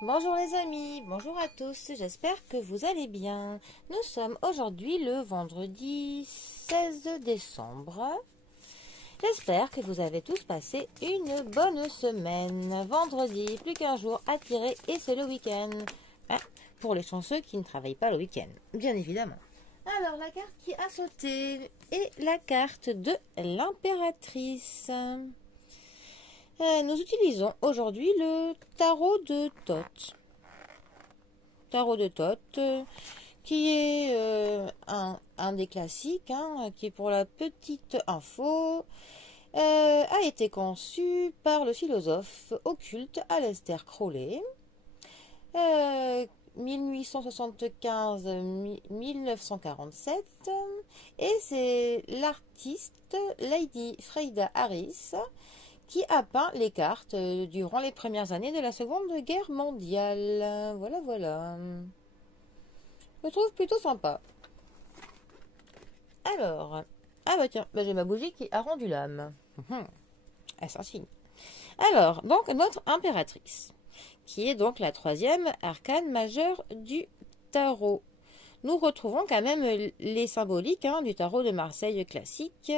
Bonjour les amis, bonjour à tous, j'espère que vous allez bien. Nous sommes aujourd'hui le vendredi 16 décembre. J'espère que vous avez tous passé une bonne semaine. Vendredi, plus qu'un jour à tirer et c'est le week-end. Hein, pour les chanceux qui ne travaillent pas le week-end, bien évidemment. Alors la carte qui a sauté est la carte de l'impératrice. Nous utilisons aujourd'hui le tarot de Thoth. Tarot de Thoth, qui est un des classiques, qui pour la petite info, a été conçu par le philosophe occulte Aleister Crowley, 1875-1947, et c'est l'artiste Lady Frieda Harris qui a peint les cartes durant les premières années de la Seconde Guerre mondiale. Voilà, voilà. Je le trouve plutôt sympa. Alors, ah bah tiens, j'ai ma bougie qui a rendu l'âme. Elle s'en signe. Alors, donc notre impératrice, qui est donc la troisième arcane majeure du tarot. Nous retrouvons quand même les symboliques du tarot de Marseille classique,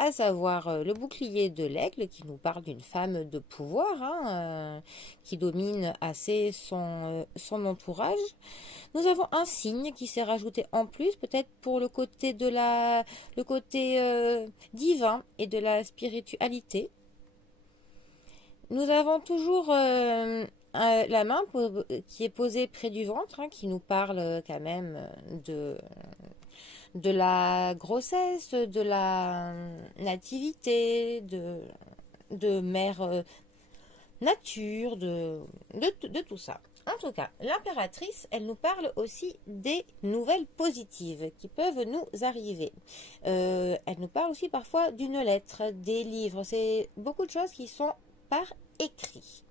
à savoir le bouclier de l'aigle qui nous parle d'une femme de pouvoir qui domine assez son entourage. Nous avons un signe qui s'est rajouté en plus, peut-être pour le côté divin et de la spiritualité. Nous avons toujours la main qui est posée près du ventre, qui nous parle quand même de la grossesse, de la nativité, de mère nature, de tout ça. En tout cas, l'impératrice, elle nous parle aussi des nouvelles positives qui peuvent nous arriver. Elle nous parle aussi parfois d'une lettre, des livres. C'est beaucoup de choses qui sont par écrit.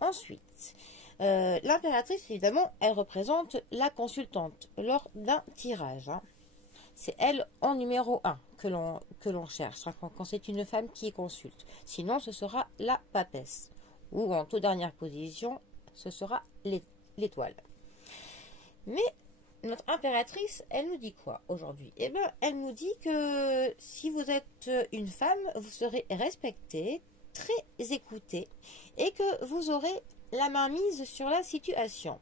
Ensuite, l'impératrice, évidemment, elle représente la consultante lors d'un tirage. C'est elle en numéro 1 que l'on cherche quand c'est une femme qui consulte. Sinon, ce sera la papesse. Ou en toute dernière position, ce sera l'étoile. Mais notre impératrice, elle nous dit quoi aujourd'hui? Eh bien, elle nous dit que si vous êtes une femme, vous serez respectée, très écoutée, et que vous aurez la main mise sur la situation.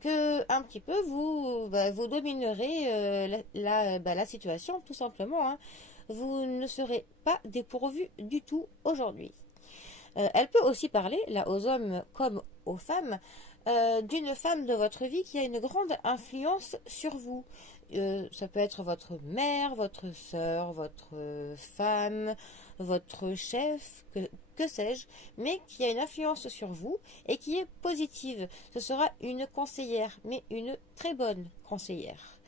Que un petit peu vous dominerez la situation tout simplement. Vous ne serez pas dépourvu du tout aujourd'hui. Elle peut aussi parler, là aux hommes comme aux femmes, d'une femme de votre vie qui a une grande influence sur vous. Ça peut être votre mère, votre sœur, votre femme, votre chef, que sais-je, mais qui a une influence sur vous et qui est positive. Ce sera une conseillère, mais une très bonne conseillère.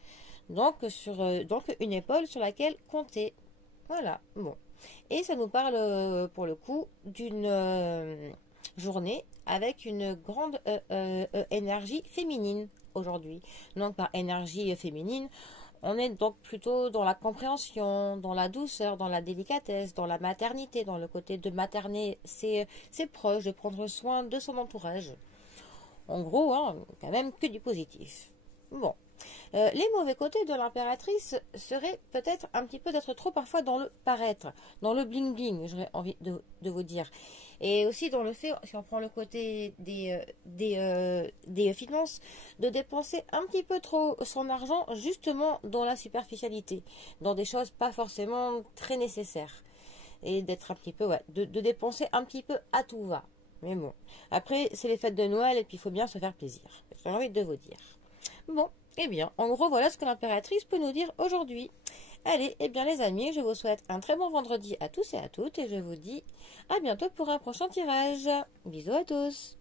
Donc, donc une épaule sur laquelle compter. Voilà, bon. Et ça nous parle, pour le coup, d'une journée avec une grande énergie féminine aujourd'hui. Donc, par énergie féminine, on est donc plutôt dans la compréhension, dans la douceur, dans la délicatesse, dans la maternité, dans le côté de materner ses proches, de prendre soin de son entourage. En gros, quand même que du positif. Bon. Les mauvais côtés de l'impératrice seraient peut-être un petit peu d'être trop parfois dans le paraître, dans le bling bling, j'aurais envie de vous dire. Et aussi dans le fait, si on prend le côté des finances, de dépenser un petit peu trop son argent justement dans la superficialité, dans des choses pas forcément très nécessaires. Et d'être un petit peu, de dépenser un petit peu à tout va. Mais bon, après c'est les fêtes de Noël et puis il faut bien se faire plaisir. J'ai envie de vous dire. Bon, eh bien, en gros, voilà ce que l'impératrice peut nous dire aujourd'hui. Allez, eh bien les amis, je vous souhaite un très bon vendredi à tous et à toutes et je vous dis à bientôt pour un prochain tirage. Bisous à tous.